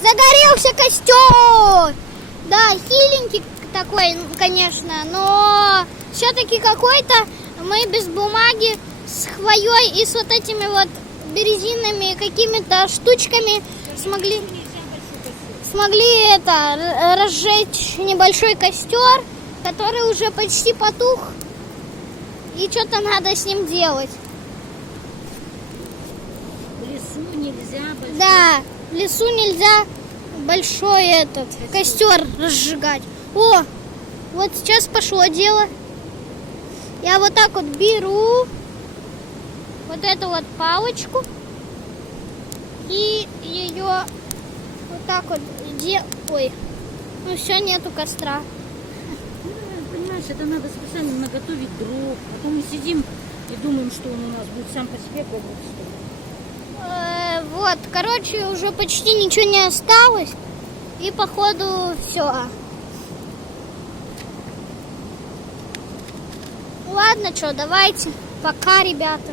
Загорелся костер! Да, хиленький такой, конечно, но все-таки какой-то. Мы без бумаги, с хвоей и с вот этими вот березинными какими-то штучками смогли разжечь небольшой костер, который уже почти потух. И что-то надо с ним делать. В лесу нельзя большой... Да, в лесу нельзя большой костер разжигать. О, вот сейчас пошло дело. Я вот так вот беру вот эту вот палочку и ее вот так вот Ой, ну все, нету костра. Понимаешь, это надо специально наготовить дров. Потом мы сидим и думаем, что он у нас будет сам по себе готовить. Вот, короче, уже почти ничего не осталось. И походу все. Ладно, что, давайте. Пока, ребята.